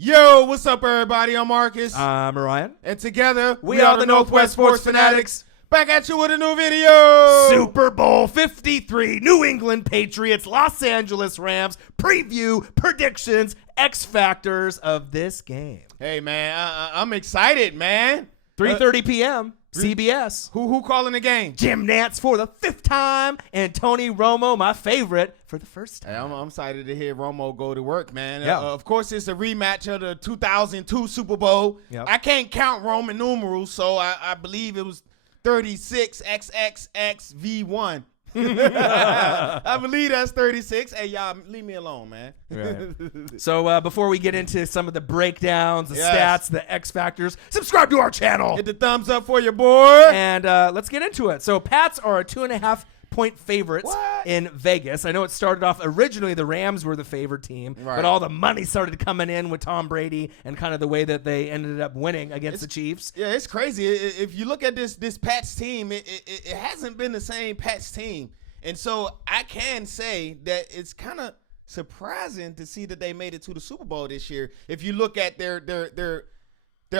Yo, what's up, everybody? I'm Marcus. I'm Ryan. And together, we are the Northwest Sports Fanatics. Back at you with a new video. Super Bowl 53, New England Patriots, Los Angeles Rams, preview, predictions, X factors of this game. Hey, man, I'm excited, man. 3:30 p.m., CBS. Who calling the game? Jim Nantz for the fifth time, and Tony Romo, my favorite, for the first time. Hey, I'm excited to hear Romo go to work, man. Yeah. Of course, it's a rematch of the 2002 Super Bowl. Yep. I can't count Roman numerals, so I believe it was 36XXXV1. I believe that's 36. Hey, y'all, leave me alone, man. Right. So before we get into some of the breakdowns, the Yes. stats, the X factors, subscribe to our channel. Hit the thumbs up for your boy. And let's get into it. So Pats are a 2.5-point favorites What? in Vegas. I know it started off originally the Rams were the favored team, Right. but all the money started coming in with Tom Brady and kind of the way that they ended up winning against the Chiefs. Yeah, it's crazy. If you look at this Pats team, it hasn't been the same Pats team. And so I can say that it's kind of surprising to see that they made it to the Super Bowl this year. If you look at their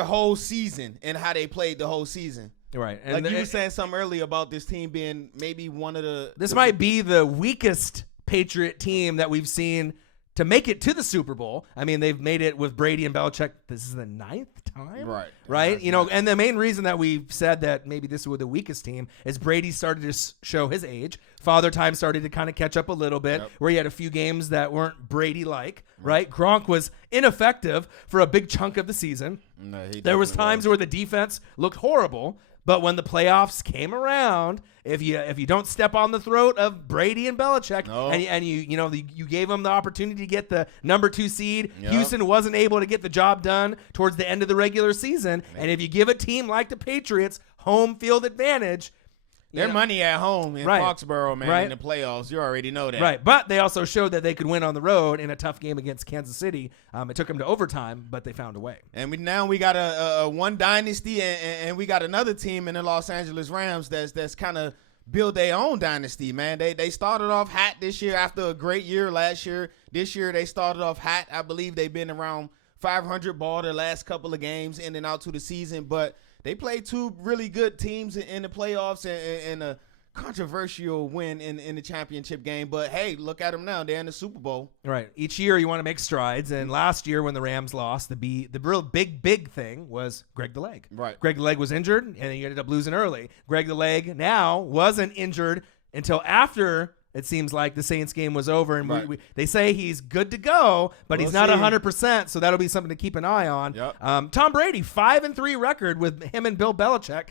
whole season and how they played the whole season. Right. And Like you were saying something earlier about this team being maybe one of the... This might be the weakest Patriot team that we've seen to make it to the Super Bowl. I mean, they've made it with Brady and Belichick. This is the 9th time? Right? You know, and the main reason that we've said that maybe this was the weakest team is Brady started to show his age. Father Time started to kind of catch up a little bit, where he had a few games that weren't Brady-like, right? Gronk was ineffective for a big chunk of the season. No, There was times where the defense looked horrible, but when the playoffs came around, if you don't step on the throat of Brady and Belichick, and you gave them the opportunity to get the number 2 seed, Houston wasn't able to get the job done towards the end of the regular season. And if you give a team like the Patriots home field advantage, their money at home in Foxborough, man, in the playoffs. You already know that. Right, but they also showed that they could win on the road in a tough game against Kansas City. It took them to overtime, but they found a way. And we got a one dynasty, and we got another team in the Los Angeles Rams that's kind of build their own dynasty, man. They started off hot this year after a great year last year. This year they started off hot. I believe they've been around 500 ball the last couple of games in and out to the season, but they played two really good teams in the playoffs and a controversial win in the championship game. But, hey, look at them now. They're in the Super Bowl. Right. Each year you want to make strides. And last year when the Rams lost, the real big thing was Greg the Leg. Right. Greg the Leg was injured, and then you ended up losing early. Greg the Leg now wasn't injured until after it seems like the Saints game was over, and they say he's good to go, but he's not 100%, so that'll be something to keep an eye on. Yep. Tom Brady, 5-3 record with him and Bill Belichick,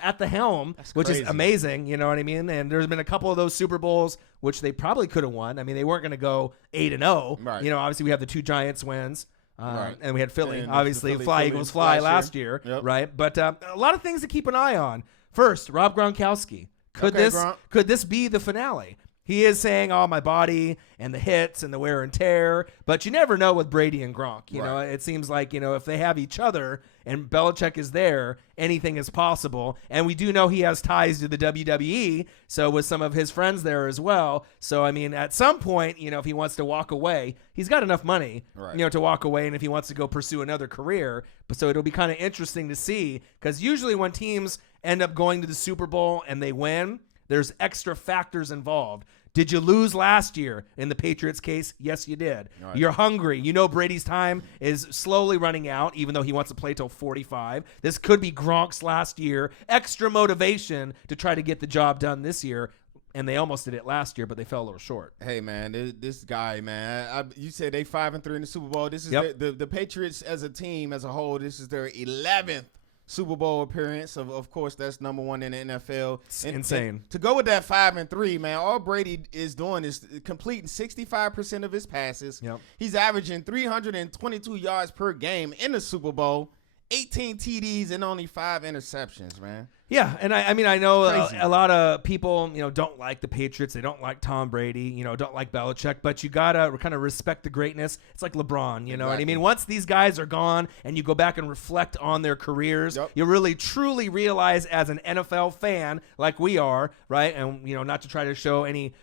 at the helm, which is amazing, you know what I mean? And there's been a couple of those Super Bowls which they probably could have won. I mean, they weren't going to go 8-0. Right. Obviously we have the 2 Giants wins. And we had Philly, and obviously Fly Eagles Fly last year, right? But a lot of things to keep an eye on. First, Rob Gronkowski. Could this be the finale? He is saying, my body and the hits and the wear and tear, but you never know with Brady and Gronk. You know, it seems like, if they have each other and Belichick is there, anything is possible. And we do know he has ties to the WWE, so with some of his friends there as well. So, I mean, at some point, if he wants to walk away, he's got enough money, to walk away, and if he wants to go pursue another career. But so it'll be kind of interesting to see, because usually when teams end up going to the Super Bowl and they win, there's extra factors involved. Did you lose last year? In the Patriots case, yes, you did. Right. You're hungry. Brady's time is slowly running out, even though he wants to play till 45. This could be Gronk's last year. Extra motivation to try to get the job done this year. And they almost did it last year, but they fell a little short. Hey, man, this guy, man, you said they 5-3 in the Super Bowl. This is the Patriots as a team, as a whole, this is their 11th Super Bowl appearance. Of course, that's number 1 in the NFL. It's insane. And to go with that 5-3, man, all Brady is doing is completing 65% of his passes. Yep. He's averaging 322 yards per game in the Super Bowl, 18 TDs and only 5 interceptions, man. Yeah, and I mean, I know a lot of people, don't like the Patriots. They don't like Tom Brady, don't like Belichick, but you got to kind of respect the greatness. It's like LeBron, you know what I mean? Once these guys are gone and you go back and reflect on their careers, you really, truly realize as an NFL fan like we are, right? And, not to try to show any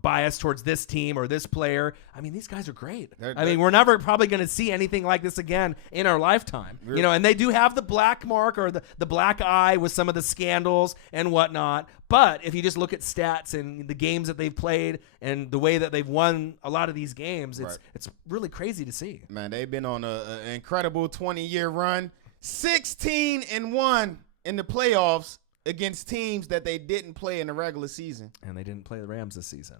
bias towards this team or this player. I mean, these guys are great. I mean, we're never probably going to see anything like this again in our lifetime. And they do have the black mark or the black eye with some of the scandals and whatnot. But if you just look at stats and the games that they've played and the way that they've won a lot of these games, it's really crazy to see. Man, they've been on an incredible 20-year run, 16-1 in the playoffs against teams that they didn't play in the regular season. And they didn't play the Rams this season.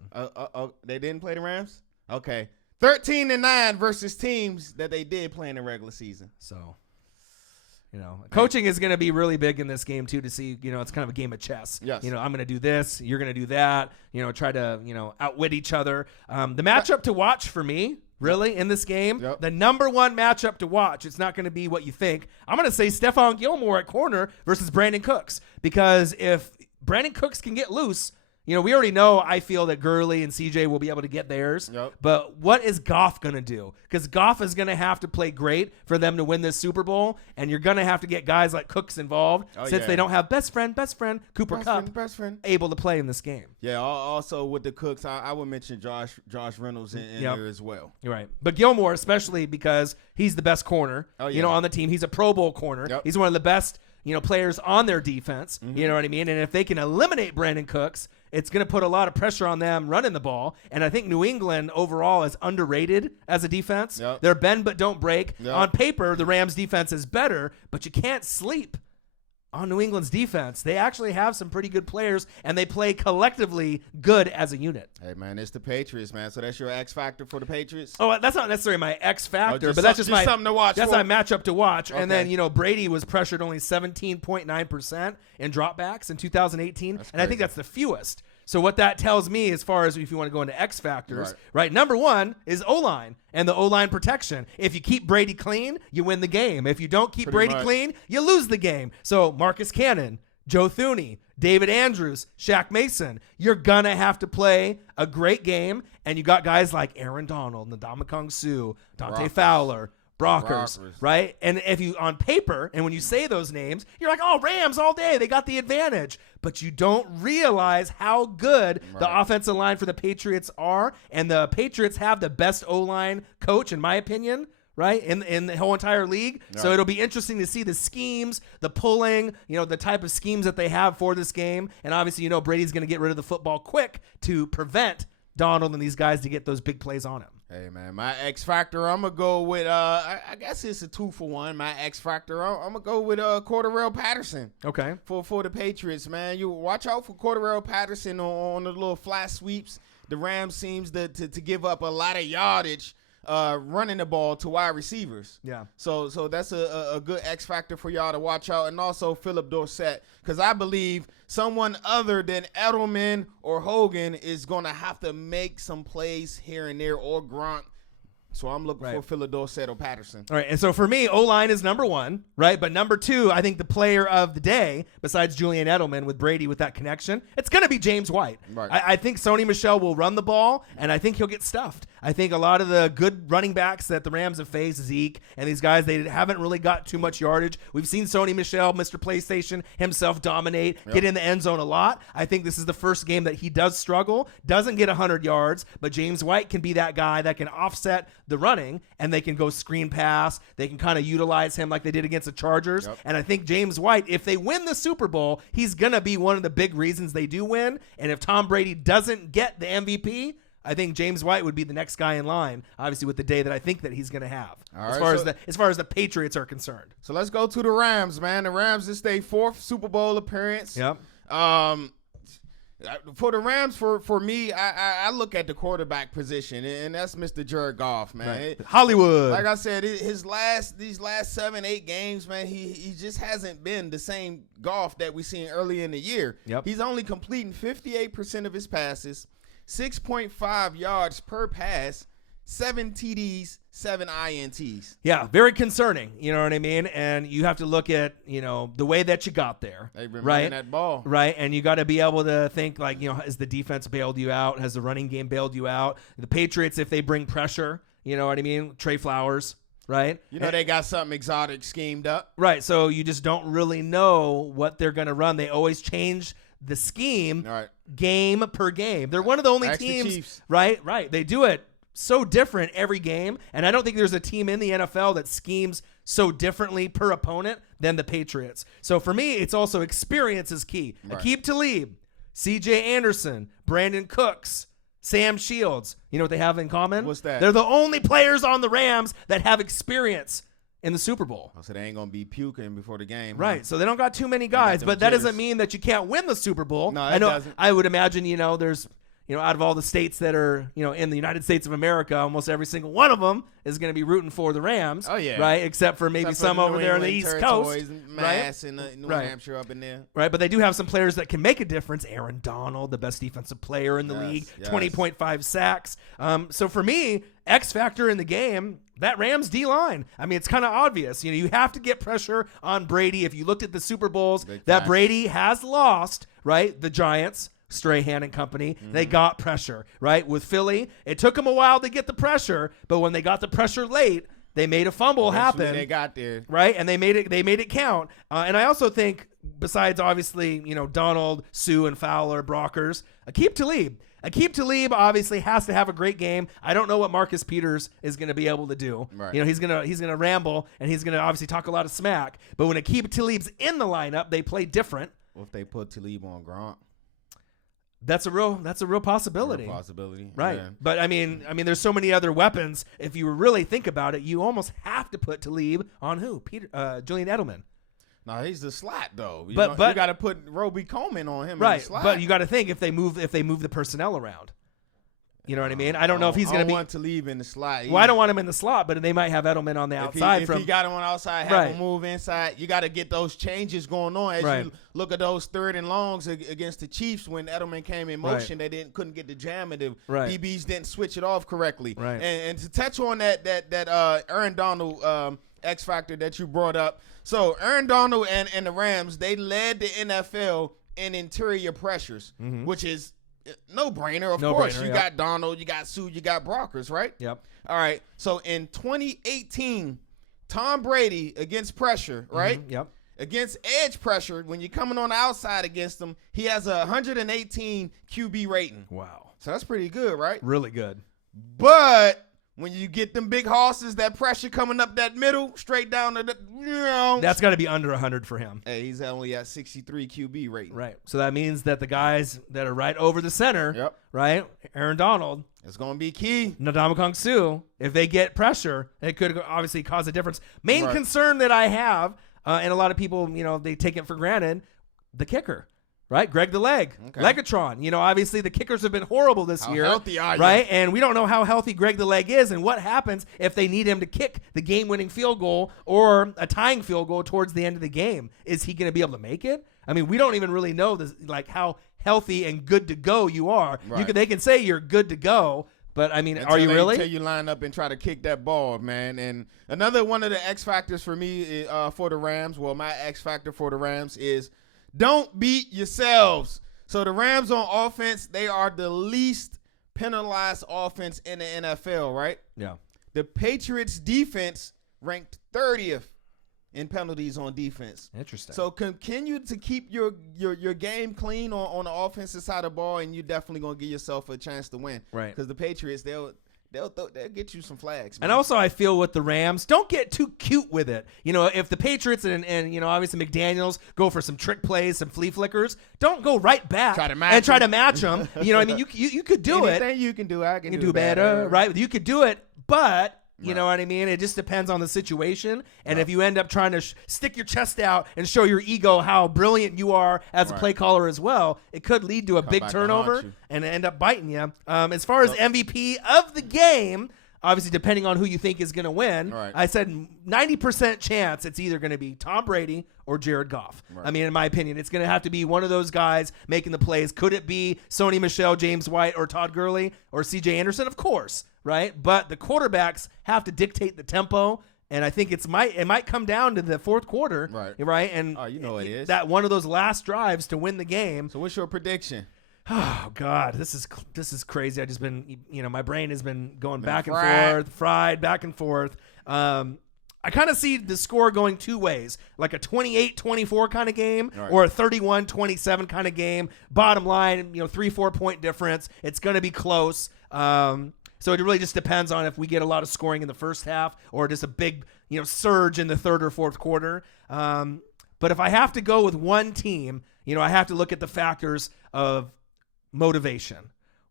They didn't play the Rams? Okay. 13-9 versus teams that they did play in the regular season. So, coaching is going to be really big in this game, too, to see, it's kind of a game of chess. Yes. I'm going to do this. You're going to do that. Try to, outwit each other. The matchup to watch for me, really, in this game, the number one matchup to watch, it's not going to be what you think. I'm going to say Stephon Gilmore at corner versus Brandon Cooks, because if Brandon Cooks can get loose, we already know, I feel that Gurley and CJ will be able to get theirs. But what is Goff going to do? Because Goff is going to have to play great for them to win this Super Bowl, and you're going to have to get guys like Cooks involved since they don't have best friend Cooper Kupp able to play in this game. Yeah, also with the Cooks, I would mention Josh Reynolds in there as well. You're right. But Gilmore, especially because he's the best corner on the team. He's a Pro Bowl corner. He's one of the best players on their defense. You know what I mean? And if they can eliminate Brandon Cooks, it's going to put a lot of pressure on them running the ball. And I think New England overall is underrated as a defense. They're bend but don't break. On paper, the Rams defense is better, but you can't sleep on New England's defense. They actually have some pretty good players, and they play collectively good as a unit. Hey, man, it's the Patriots, man. So that's your X factor for the Patriots? Oh, that's not necessarily my X factor, but that's just my something to watch. That's my matchup to watch. Okay. And then, Brady was pressured only 17.9% in dropbacks in 2018, and I think that's the fewest. So what that tells me, as far as if you want to go into X factors, right? Number one is O-line and the O-line protection. If you keep Brady clean, you win the game. If you don't keep Brady clean, you lose the game. So Marcus Cannon, Joe Thuney, David Andrews, Shaq Mason, you're going to have to play a great game. And you got guys like Aaron Donald, Ndamukong Suh, Dante Fowler, Brockers, right? And if you, on paper, and when you say those names, you're like, oh, Rams all day. They got the advantage. But you don't realize how good the offensive line for the Patriots are. And the Patriots have the best O-line coach, in my opinion, right, in the whole entire league. So it'll be interesting to see the schemes, the pulling, the type of schemes that they have for this game. And obviously, Brady's going to get rid of the football quick to prevent Donald and these guys to get those big plays on him. Hey, man, my X factor, I'm going to go with, I guess it's a 2-for-1. My X factor, I'm going to go with Cordarrelle Patterson. Okay. For the Patriots, man. You watch out for Cordarrelle Patterson on the little flat sweeps. The Rams seems to give up a lot of yardage running the ball to wide receivers. Yeah. So that's a good X factor for y'all to watch out. And also Philip Dorsett, because I believe someone other than Edelman or Hogan is going to have to make some plays here and there, or Gronk. So I'm looking for Philip Dorsett or Patterson. All right, and so for me, O-line is number one, right? But number two, I think the player of the day, besides Julian Edelman with Brady with that connection, it's going to be James White. Right. I think Sony Michel will run the ball, and I think he'll get stuffed. I think a lot of the good running backs that the Rams have faced, Zeke and these guys, they haven't really got too much yardage. We've seen Sony Michel, Mr. PlayStation, himself dominate, get in the end zone a lot. I think this is the first game that he does struggle, doesn't get 100 yards, but James White can be that guy that can offset the running, and they can go screen pass. They can kind of utilize him like they did against the Chargers. And I think James White, if they win the Super Bowl, he's going to be one of the big reasons they do win. And if Tom Brady doesn't get the MVP, I think James White would be the next guy in line, obviously with the day that I think that he's going to have, as far as the Patriots are concerned. So let's go to the Rams, man. The Rams, this is their fourth Super Bowl appearance. Yep. For the Rams, for me, I look at the quarterback position, and that's Mr. Jared Goff, man. Right. Hollywood. Like I said, these last 7-8 games, man, he just hasn't been the same Goff that we seen early in the year. Yep. He's only completing 58% of his passes, 6.5 yards per pass, 7 TDs, 7 INTs. Yeah, very concerning. You know what I mean? And you have to look at, the way that you got there. They've been right? running that ball. Right, and you got to be able to think, like, has the defense bailed you out? Has the running game bailed you out? The Patriots, if they bring pressure, you know what I mean? Trey Flowers, right? They got something exotic schemed up. Right, so you just don't really know what they're going to run. They always change the scheme game per game. They're one of the only teams, right? Right, they do it so different every game, and I don't think there's a team in the NFL that schemes so differently per opponent than the Patriots. So for me, it's also experience is key. Right. Aqib Talib, C.J. Anderson, Brandon Cooks, Sam Shields. You know what they have in common? What's that? They're the only players on the Rams that have experience in the Super Bowl. So they ain't going to be puking before the game. Right. Huh? So they don't got too many guys, but that doesn't mean that you can't win the Super Bowl. No, it doesn't. I would imagine, there's out of all the states that are, in the United States of America, almost every single one of them is going to be rooting for the Rams. Oh, yeah. Right? Except for maybe some over there on the East Coast. Mass and New Hampshire up in there. Right, but they do have some players that can make a difference. Aaron Donald, the best defensive player in the league, 20.5 sacks. So for me, X factor in the game, that Rams D-line. I mean, it's kind of obvious. You have to get pressure on Brady. If you looked at the Super Bowls that Brady has lost, right, the Giants, Strahan and company, they got pressure, right? With Philly, it took them a while to get the pressure, but when they got the pressure late, they made a fumble happen. They got there, right? And they made it count. And I also think, besides obviously, Donald, Sue, and Fowler, Brockers, Aqib Talib obviously has to have a great game. I don't know what Marcus Peters is going to be able to do. Right. He's gonna ramble and he's gonna obviously talk a lot of smack. But when Aqib Talib's in the lineup, they play different. What if they put Talib on Gronk? That's a real possibility. Right. Yeah. But I mean, there's so many other weapons. If you really think about it, you almost have to put Talib on who? Julian Edelman. No, he's the slot though. You but you got to put Roby Coleman on him. Right. In the slot. But you got to think if they move the personnel around. You know what I mean? I don't know if he's going to be. I want to leave in the slot. Well, I don't want him in the slot, but they might have Edelman on the outside. If he got him on the outside, have him move inside. You got to get those changes going on as you look at those 3rd and longs against the Chiefs when Edelman came in motion. They couldn't get the jam, and the DBs didn't switch it off correctly. Right. And to touch on that Aaron Donald X factor that you brought up. So Aaron Donald and the Rams, they led the NFL in interior pressures, which is no brainer, of course. You got Donald, you got Sue, you got Brockers, right? Yep. All right. So in 2018, Tom Brady against pressure, right? Yep. Against edge pressure, when you're coming on the outside against him, he has a 118 QB rating. Wow. So that's pretty good, right? Really good. But when you get them big horses, that pressure coming up that middle, straight down to the, that's got to be under 100 for him. Hey, he's only at 63 QB rating. Right. So that means that the guys that are right over the center, right, Aaron Donald, it's going to be key. Ndamukong Suh, if they get pressure, it could obviously cause a difference. Main concern that I have, and a lot of people, they take it for granted, the kicker. Right, Greg the Leg, Legatron. Obviously the kickers have been horrible this year. How healthy are you? Right, and we don't know how healthy Greg the Leg is, and what happens if they need him to kick the game-winning field goal or a tying field goal towards the end of the game. Is he going to be able to make it? I mean, we don't even really know this, like how healthy and good to go you are. Right. They can say you're good to go, but I mean, are you really? Until you line up and try to kick that ball, man. And another one of the X factors for me for the Rams, well, my X factor for the Rams is don't beat yourselves. So the Rams on offense, they are the least penalized offense in the NFL, right? Yeah. The Patriots defense ranked 30th in penalties on defense. Interesting. So continue to keep your game clean on the offensive side of the ball, and you're definitely going to give yourself a chance to win. Right. Because the Patriots, they'll get you some flags, man. And also I feel with the Rams, don't get too cute with it. If the Patriots and obviously McDaniels go for some trick plays, some flea flickers, don't go right back try to match them. I mean, you could do Anything you can do, I can do better. Right? You could do it, but you know what I mean? It just depends on the situation. And if you end up trying to stick your chest out and show your ego how brilliant you are as a play caller as well, it could lead to a big turnover and end up biting you. As far as MVP of the game, obviously depending on who you think is going to win, I said 90% chance it's either going to be Tom Brady or Jared Goff. Right. I mean, in my opinion, it's going to have to be one of those guys making the plays. Could it be Sony Michel, James White, or Todd Gurley, or C.J. Anderson? Of course. right? But the quarterbacks have to dictate the tempo. And I think it might come down to the fourth quarter, right? And you know it is that one of those last drives to win the game. So what's your prediction? Oh God, this is crazy. I just been, my brain has been going back and forth, fried back and forth. I kind of see the score going two ways, like a 28-24 kind of game or a 31-27 kind of game. Bottom line, 3-4 point difference. It's going to be close. So it really just depends on if we get a lot of scoring in the first half or just a big, surge in the third or fourth quarter. But if I have to go with one team, I have to look at the factors of motivation.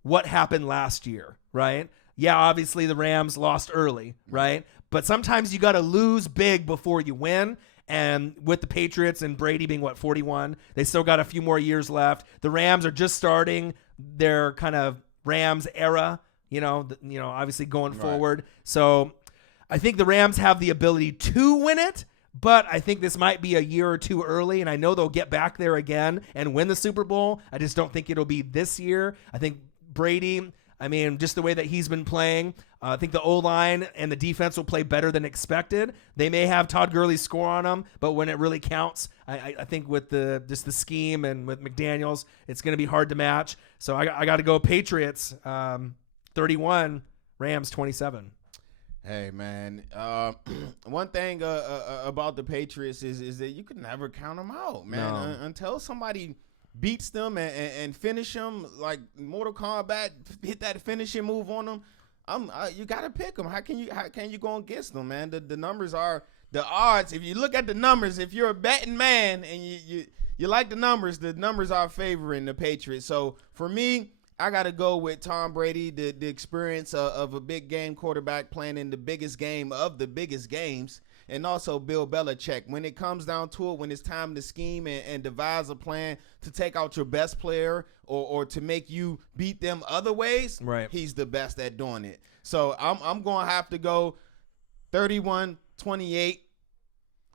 What happened last year, right? Yeah, obviously the Rams lost early, right? But sometimes you got to lose big before you win. And with the Patriots and Brady being, 41, they still got a few more years left. The Rams are just starting their kind of Rams era, obviously going forward. So I think the Rams have the ability to win it, but I think this might be a year or two early, and I know they'll get back there again and win the Super Bowl. I just don't think it'll be this year. I think Brady, just the way that he's been playing, I think the O-line and the defense will play better than expected. They may have Todd Gurley score on them, but when it really counts, I think with the scheme and with McDaniels, it's going to be hard to match. So I got to go Patriots 31, Rams 27. Hey, man. One thing about the Patriots is that you can never count them out, man. No. Until somebody beats them and finish them like Mortal Kombat, hit that finishing move on them. You gotta pick them. How can you go against them, man? The numbers are the odds. If you look at the numbers, if you're a betting man and you like the numbers are favoring the Patriots. So for me, I got to go with Tom Brady, the experience of a big game quarterback playing in the biggest game of the biggest games, and also Bill Belichick. When it comes down to it, when it's time to scheme and devise a plan to take out your best player or to make you beat them other ways, he's the best at doing it. So I'm going to have to go 31-28.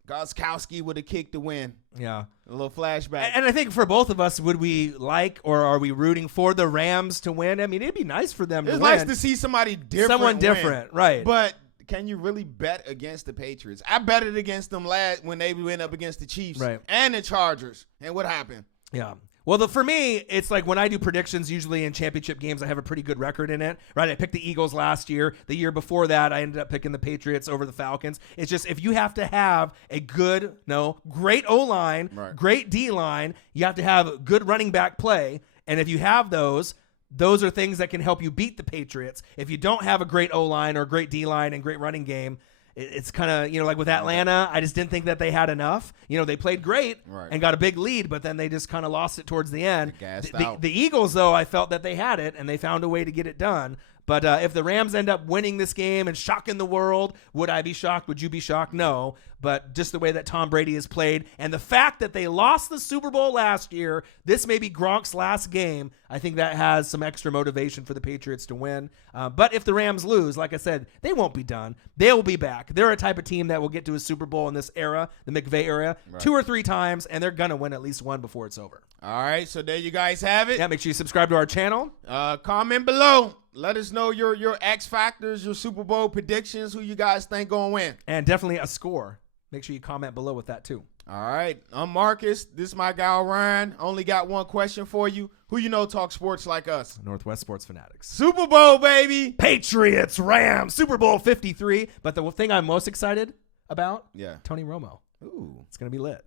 Gostkowski with a kick to win. Yeah. A little flashback. And I think for both of us, would we like or are we rooting for the Rams to win? It'd be nice for them to win. It's nice to see somebody different. Someone different, right. But can you really bet against the Patriots? I betted against them when they went up against the Chiefs and the Chargers. And what happened? Yeah. Well, for me, it's like when I do predictions, usually in championship games, I have a pretty good record in it, right? I picked the Eagles last year. The year before that, I ended up picking the Patriots over the Falcons. It's just if you have to have a great O-line, great D-line, you have to have good running back play. And if you have those are things that can help you beat the Patriots. If you don't have a great O-line or great D-line and great running game, it's kind of, like with Atlanta, I just didn't think that they had enough. They played great and got a big lead, but then they just kind of lost it towards the end. The Eagles, though, I felt that they had it, and they found a way to get it done. But if the Rams end up winning this game and shocking the world, would I be shocked? Would you be shocked? No. But just the way that Tom Brady has played and the fact that they lost the Super Bowl last year, this may be Gronk's last game, I think that has some extra motivation for the Patriots to win. But if the Rams lose, like I said, they won't be done. They'll be back. They're a type of team that will get to a Super Bowl in this era, the McVay era, 2 or 3 times, and they're going to win at least one before it's over. All right, so there you guys have it. Yeah, make sure you subscribe to our channel. Comment below. Let us know your X factors, your Super Bowl predictions, who you guys think going to win. And definitely a score. Make sure you comment below with that too. All right. I'm Marcus. This is my guy, Ryan. Only got one question for you. Who you know talk sports like us? Northwest Sports Fanatics. Super Bowl, baby. Patriots, Rams, Super Bowl 53. But the thing I'm most excited about, Tony Romo. Ooh. It's going to be lit.